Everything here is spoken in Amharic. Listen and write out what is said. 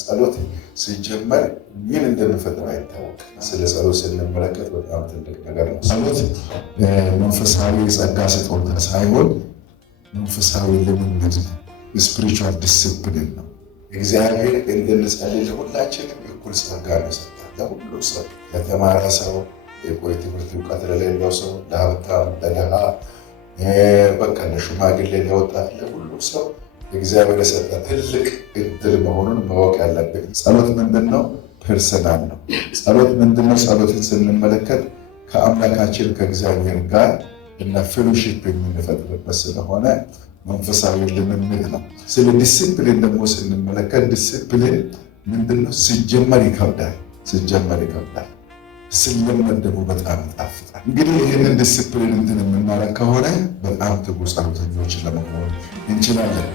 ጸሎት ሲጀመር ምን እንደሚፈጥር አይታወቅም። ስለ ጸሎት ስንመለከት በጣም ትልቅ ነገር ነው። ጸሎት መንፈሳዊ ጸጋ ስጦታ ሳይሆን መንፈሳዊ ልምምድ ነው። ስፒሪቹዋል ዲስፕሊን ነው። እግዚአብሔር እንድንጸልይ ለሁላችንም እኩል ጸጋ ነው ሰጥቷል። ለሁሉ ሰው፣ ለተማረ ሰው፣ የቆየ ትምህርት እውቀት ለሌለው ሰው፣ ለሀብታም፣ ለድሃ፣ በቃ ለሽማግሌ፣ ለወጣት፣ ለሁሉ ሰው እግዚአብሔር የሰጠ ትልቅ እድል መሆኑን ማወቅ ያለብን። ጸሎት ምንድን ነው? ፐርሰናል ነው። ጸሎት ምንድን ነው? ጸሎትን ስንመለከት ከአምላካችን ከእግዚአብሔር ጋር እና ፌሎሺፕ የምንፈጥርበት ስለሆነ መንፈሳዊ ልምምድ ነው። ስለ ዲስፕሊን ደግሞ ስንመለከት ዲስፕሊን ምንድን ነው? ሲጀመር ይከብዳል። ስለመድ ደግሞ በጣም ይጣፍጣል። እንግዲህ ይህንን ዲስፕሊን የምናደርግ ከሆነ በጣም ትጉ ጸሎተኞች ለመሆን እንችላለን።